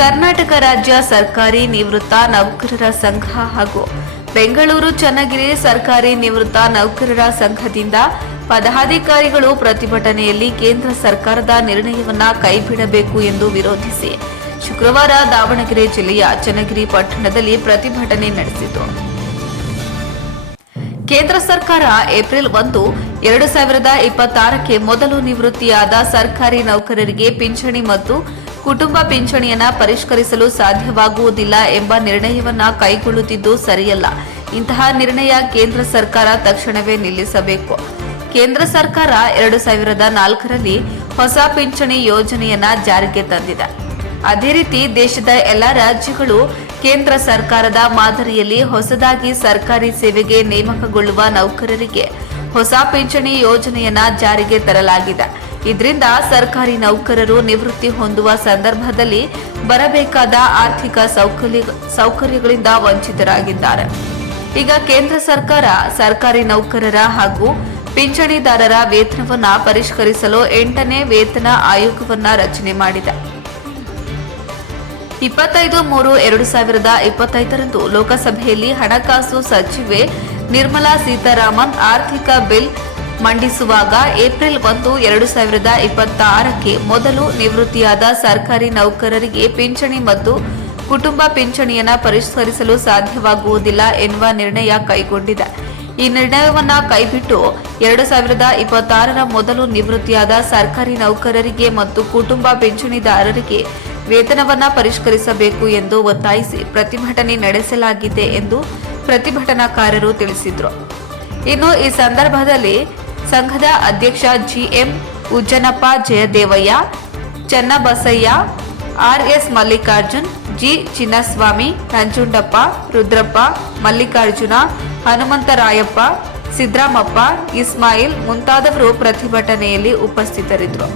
ಕರ್ನಾಟಕ ರಾಜ್ಯ ಸರ್ಕಾರಿ ನಿವೃತ್ತ ನೌಕರರ ಸಂಘ ಹಾಗೂ ಬೆಂಗಳೂರು ಚನ್ನಗಿರಿ ಸರ್ಕಾರಿ ನಿವೃತ್ತ ನೌಕರರ ಸಂಘದಿಂದ ಪದಾಧಿಕಾರಿಗಳು ಪ್ರತಿಭಟನೆಯಲ್ಲಿ ಕೇಂದ್ರ ಸರ್ಕಾರದ ನಿರ್ಣಯವನ್ನ ಕೈಬಿಡಬೇಕು ಎಂದು ವಿರೋಧಿಸಿ ಶುಕ್ರವಾರ ದಾವಣಗೆರೆ ಜಿಲ್ಲೆಯ ಚನ್ನಗಿರಿ ಪಟ್ಟಣದಲ್ಲಿ ಪ್ರತಿಭಟನೆ ನಡೆಸಿತು. ಕೇಂದ್ರ ಸರ್ಕಾರ ಏಪ್ರಿಲ್ ಒಂದು, ಎರಡು ಸಾವಿರದ ಇಪ್ಪತ್ತಾರಕ್ಕೆ ಮೊದಲು ನಿವೃತ್ತಿಯಾದ ಸರ್ಕಾರಿ ನೌಕರರಿಗೆ ಪಿಂಚಣಿ ಮತ್ತು ಕುಟುಂಬ ಪಿಂಚಣಿಯನ್ನ ಪರಿಷ್ಕರಿಸಲು ಸಾಧ್ಯವಾಗುವುದಿಲ್ಲ ಎಂಬ ನಿರ್ಣಯವನ್ನ ಕೈಗೊಳ್ಳುತ್ತಿದ್ದು ಸರಿಯಲ್ಲ. ಇಂತಹ ನಿರ್ಣಯ ಕೇಂದ್ರ ಸರ್ಕಾರ ತಕ್ಷಣವೇ ನಿಲ್ಲಿಸಬೇಕು. ಕೇಂದ್ರ ಸರ್ಕಾರ ಎರಡು ಸಾವಿರದ ನಾಲ್ಕರಲ್ಲಿ ಹೊಸ ಪಿಂಚಣಿ ಯೋಜನೆಯನ್ನ ಜಾರಿಗೆ ತಂದಿದೆ. ಅದೇ ರೀತಿ ದೇಶದ ಎಲ್ಲ ರಾಜ್ಯಗಳು ಕೇಂದ್ರ ಸರ್ಕಾರದ ಮಾದರಿಯಲ್ಲಿ ಹೊಸದಾಗಿ ಸರ್ಕಾರಿ ಸೇವೆಗೆ ನೇಮಕಗೊಳ್ಳುವ ನೌಕರರಿಗೆ ಹೊಸ ಪಿಂಚಣಿ ಯೋಜನೆಯನ್ನ ಜಾರಿಗೆ ತರಲಾಗಿದೆ. ಇದರಿಂದ ಸರ್ಕಾರಿ ನೌಕರರು ನಿವೃತ್ತಿ ಹೊಂದುವ ಸಂದರ್ಭದಲ್ಲಿ ಬರಬೇಕಾದ ಆರ್ಥಿಕ ಸೌಕರ್ಯ ಸೌಕರ್ಯಗಳಿಂದ ವಂಚಿತರಾಗಿದ್ದಾರೆ. ಈಗ ಕೇಂದ್ರ ಸರ್ಕಾರ ಸರ್ಕಾರಿ ನೌಕರರ ಹಾಗೂ ಪಿಂಚಣಿದಾರರ ವೇತನವನ್ನ ಪರಿಷ್ಕರಿಸಲು ಎಂಟನೇ ವೇತನ ಆಯೋಗವನ್ನ ರಚನೆ ಮಾಡಿದೆ. ಇಪ್ಪತ್ತೈದು ಮೂರು ಎರಡು ಸಾವಿರದ ಇಪ್ಪತ್ತೈದರಂದು ಲೋಕಸಭೆಯಲ್ಲಿ ಹಣಕಾಸು ಸಚಿವೆ ನಿರ್ಮಲಾ ಸೀತಾರಾಮನ್ ಆರ್ಥಿಕ ಬಿಲ್ ಮಂಡಿಸುವಾಗ ಏಪ್ರಿಲ್ ಒಂದು, ಎರಡು ಸಾವಿರದ ಇಪ್ಪತ್ತಾರಕ್ಕೆ ಮೊದಲು ನಿವೃತ್ತಿಯಾದ ಸರ್ಕಾರಿ ನೌಕರರಿಗೆ ಪಿಂಚಣಿ ಮತ್ತು ಕುಟುಂಬ ಪಿಂಚಣಿಯನ್ನು ಪರಿಷ್ಕರಿಸಲು ಸಾಧ್ಯವಾಗುವುದಿಲ್ಲ ಎನ್ನುವ ನಿರ್ಣಯ ಕೈಗೊಂಡಿದೆ. ಈ ನಿರ್ಣಯವನ್ನು ಕೈಬಿಟ್ಟು ಎರಡು ಸಾವಿರದ ಇಪ್ಪತ್ತಾರರ ಮೊದಲು ನಿವೃತ್ತಿಯಾದ ಸರ್ಕಾರಿ ನೌಕರರಿಗೆ ಮತ್ತು ಕುಟುಂಬ ಪಿಂಚಣಿದಾರರಿಗೆ ವೇತನವನ್ನು ಪರಿಷ್ಕರಿಸಬೇಕು ಎಂದು ಒತ್ತಾಯಿಸಿ ಪ್ರತಿಭಟನೆ ನಡೆಸಲಾಗಿದೆ ಎಂದು ಪ್ರತಿಭಟನಾಕಾರರು ತಿಳಿಸಿದರು. ಇನ್ನು ಈ ಸಂದರ್ಭದಲ್ಲಿ ಸಂಘದ ಅಧ್ಯಕ್ಷ GM Ujjanappa Jayadevayya, Channabasayya, RS Mallikarjun, G Chinnaswamy, Nanjundappa, Rudrappa, Mallikarjuna, Hanumantharayappa, Siddaramappa, Ismail ಮುಂತಾದವರು ಪ್ರತಿಭಟನೆಯಲ್ಲಿ ಉಪಸ್ಥಿತರಿದ್ದರು.